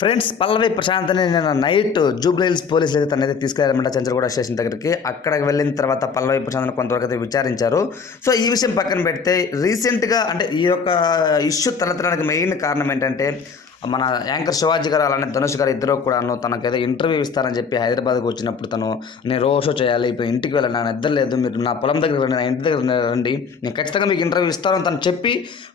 Friends పల్లవి ప్రశాంత్‌ని నిన్న night Jubilee hills పోలీసులు అయితే తనైతే తీసుకెళ్లారన్నమాట చంద్రగూడ స్టేషన్ దగ్గరికి. అక్కడికి వెళ్ళిన తర్వాత పల్లవి ప్రశాంత్‌ని కొంతవరకు అయితే విచారించారు. సో, ఈ విషయం పక్కన పెడితే రీసెంట్‌గా అంటే ఈ యొక్క ఇష్యూ తలెత్తడానికి మెయిన్ కారణం ఏంటంటే మన యాంకర్ శివాజీ గారు అలానే ధనుష్ గారు ఇద్దరు కూడాను తనకేదో ఇంటర్వ్యూ ఇస్తారని చెప్పి హైదరాబాద్‌కి వచ్చినప్పుడు నేను రోడ్ షో చేయాలి. ఇప్పుడు ఇంటికి వెళ్ళాలి. నాకు నిద్ర లేదు. మీరు నా పొలం దగ్గరికి రండి. నా ఇంటి దగ్గర రండి. నేను ఖచ్చితంగా మీకు ఇంటర్వ్యూ ఇస్తాను అని తను చెప్పి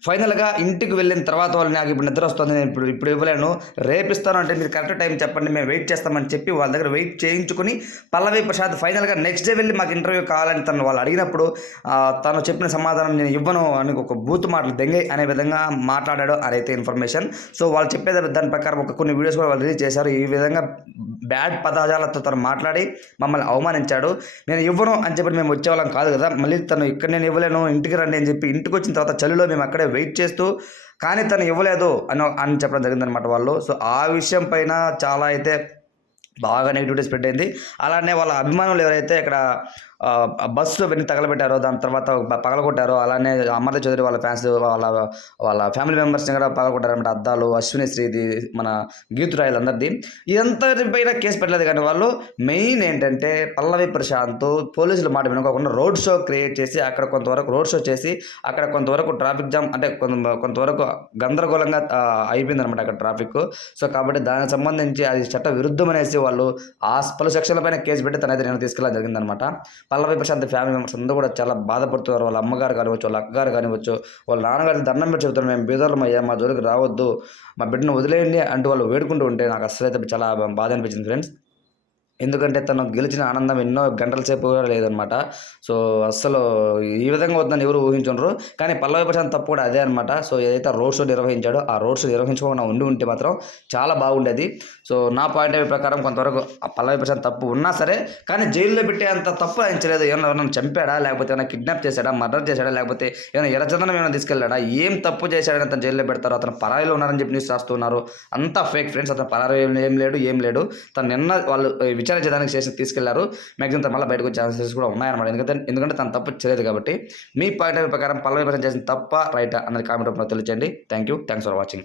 ఫైనల్‌గా ఇంటికి వెళ్ళిన తర్వాత వాళ్ళు నాకు ఇప్పుడు నిద్ర వస్తుంది. నేను ఇప్పుడు ఇవ్వలేను. రేపు ఇస్తాను అంటే మీరు కరెక్ట్ టైం చెప్పండి. మేము వెయిట్ చేస్తామని చెప్పి వాళ్ళ దగ్గర వెయిట్ చేయించుకొని పల్లవి ప్రసాద్ ఫైనల్‌గా నెక్స్ట్ డే వెళ్ళి మాకు ఇంటర్వ్యూ కావాలని వాళ్ళు అడిగినప్పుడు తను చెప్పిన సమాధానం నేను ఇవ్వను అని ఒక బూతు మాటలు దెంగై అనే విధంగా మాట్లాడాడు అదైతే ఇన్ఫర్మేషన్. సో, వాళ్ళు చెప్పేది దాని ప్రకారం కొన్ని వీడియోస్ కూడా వాళ్ళు రిలీజ్ చేశారు. ఈ విధంగా బ్యాడ్ పదజాలతో తను మాట్లాడి మమ్మల్ని అవమానించాడు. నేను ఇవ్వను అని చెప్పి మేము వచ్చేవాళ్ళం కాదు కదా. మళ్ళీ తను ఇక్కడ నేను ఇవ్వలేను ఇంటికి రండి అని చెప్పి ఇంటికి వచ్చిన తర్వాత చలిలో మేము అక్కడే వెయిట్ చేస్తూ కానీ తను ఇవ్వలేదు అని చెప్పడం జరిగిందనమాట వాళ్ళు. సో, ఆ విషయం పైన చాలా అయితే బాగా నెగిటివిటీ స్ప్రెడ్ అయింది. అలానే వాళ్ళ అభిమానులు ఎవరైతే ఇక్కడ బస్సు వెన్ని తగలబెట్టారో, దాని తర్వాత పగలగొట్టారో, అలానే అమర్దీప్ చౌదరి వాళ్ళ ఫ్యాన్స్ వాళ్ళ ఫ్యామిలీ మెంబర్స్ని కూడా పగలగొట్టారనమాట. అద్దాలు, అశ్విని శ్రీది, మన గీతురాయలు అందరిది. ఇదంతటి పైన కేసు పెట్టలేదు కానీ వాళ్ళు మెయిన్ ఏంటంటే పల్లవి ప్రశాంత్ పోలీసుల మాట వినుకోకుండా రోడ్ షో క్రియేట్ చేసి అక్కడ కొంతవరకు రోడ్ షో చేసి అక్కడ కొంతవరకు ట్రాఫిక్ జామ్ అంటే కొంతవరకు గందరగోళంగా అయిపోయిందనమాట అక్కడ ట్రాఫిక్. సో, కాబట్టి దానికి సంబంధించి అది చట్ట విరుద్ధం అనేసి వాళ్ళు పలు సెక్షన్ల పైన కేసు పెట్టి తనైతే నేను తీసుకెళ్ళడం జరిగిందనమాట. పల్లవి ప్రశాంత్ ఫ్యామిలీ మెంబర్స్ అందరూ కూడా చాలా బాధపడుతున్నారు. వాళ్ళ అమ్మగారు కానివచ్చు, వాళ్ళ అక్కగారు కానివచ్చు, వాళ్ళ నాన్నగారికి దండం పెట్టి చెబుతున్నారు, మేము బీదర్లం అయ్యా, మా జోలికి రావద్దు, మా బిడ్డను వదిలేయండి అంటూ వాళ్ళు వేడుకుంటూ ఉంటే నాకు అస్సలైతే చాలా బాధ అనిపించింది ఫ్రెండ్స్. ఎందుకంటే తను గెలిచిన ఆనందం ఎన్నో గంటల సేపు కూడా లేదనమాట. సో, అస్సలు ఈ విధంగా వద్దని ఎవరు ఊహించుండ్రు. కానీ పల్లవి ప్రశాంత్ తప్పు కూడా అదే అనమాట. సో, ఏదైతే రోడ్ షో నిర్వహించాడో ఆ రోడ్ షో నిర్వహించుకోకుండా ఉంటే మాత్రం చాలా బాగుండేది. సో, నా పాయింట్ ఆఫ్ వ్యూ ప్రకారం కొంతవరకు ఆ పల్లవి ప్రశాంత్ తప్పు ఉన్నా సరే కానీ జైల్లో పెట్టే అంత తప్పు అయించలేదు. ఎవరైనా చంపాడా, లేకపోతే ఏమైనా కిడ్నాప్ చేశాడా, మర్డర్ చేశాడా, లేకపోతే ఏమైనా ఎర్రచందనం ఏమైనా తీసుకెళ్ళాడా, ఏం తప్పు చేశాడని అతను జైల్లో పెడతారు. అతను పరాయిలో ఉన్నారని చెప్పి న్యూస్ రాస్తున్నారు. అంతా ఫేక్ ఫ్రెండ్స్. అతను పరాయిలో ఏం లేడు. తను నిన్న వాళ్ళు విచారించడానికి స్టేషన్ తీసుకెళ్లారు. మ్యాక్సిమం తను మళ్ళీ బయటకు వచ్చే ఛాన్సెస్ కూడా ఉన్నాయన్నమాట. ఎందుకంటే తను తప్పు చేయలేదు కాబట్టి. మీ పాయింట్ ఆఫ్ వ్యూ ప్రకారం పల్లవి ప్రశాంత్ చేసిన తప్ప రైటా అన్నది కామెంట్ రూపంలో తెలియజేయండి. Thanks for watching.